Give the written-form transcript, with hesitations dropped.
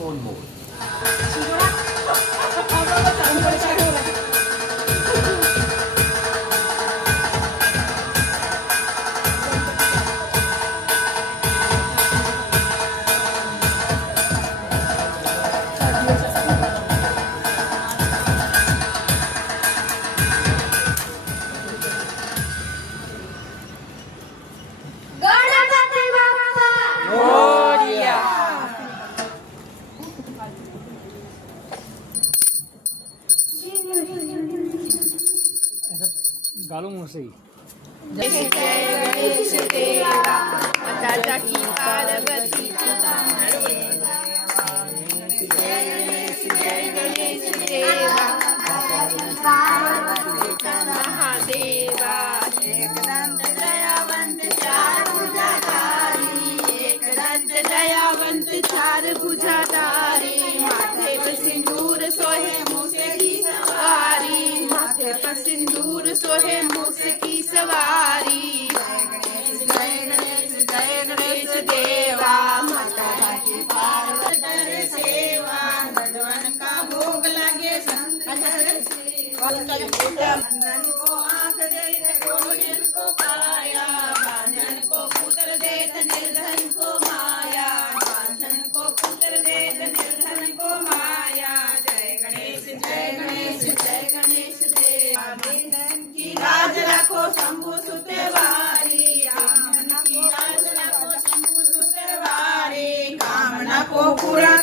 own mode. गालू मुंह से ही जय गणेश देवा माता की पार्वती जय गणेश देवा महादेवा एकदंत दयावंत चार भुजाधारी एकदंत दयावंत चार भुजाधारी माथे पर सिंदूर सोहे मूसे की सवारी माथे पर सिंदूर सोहे मूसे की सवारी जय गणेश देवा माता की पार्वती करे सेवा भगवान का भोग लगे बंधन को आंख दे घोड़न को काया बांधन को पुत्र देत निर्धन को माया बांधन को पुत्र देत निर्धन को माया जय गणेश देवा की लाज रखो शंभु सुतवारी कामना की लाज रखो शंभु सुतवारी कामना को पूरा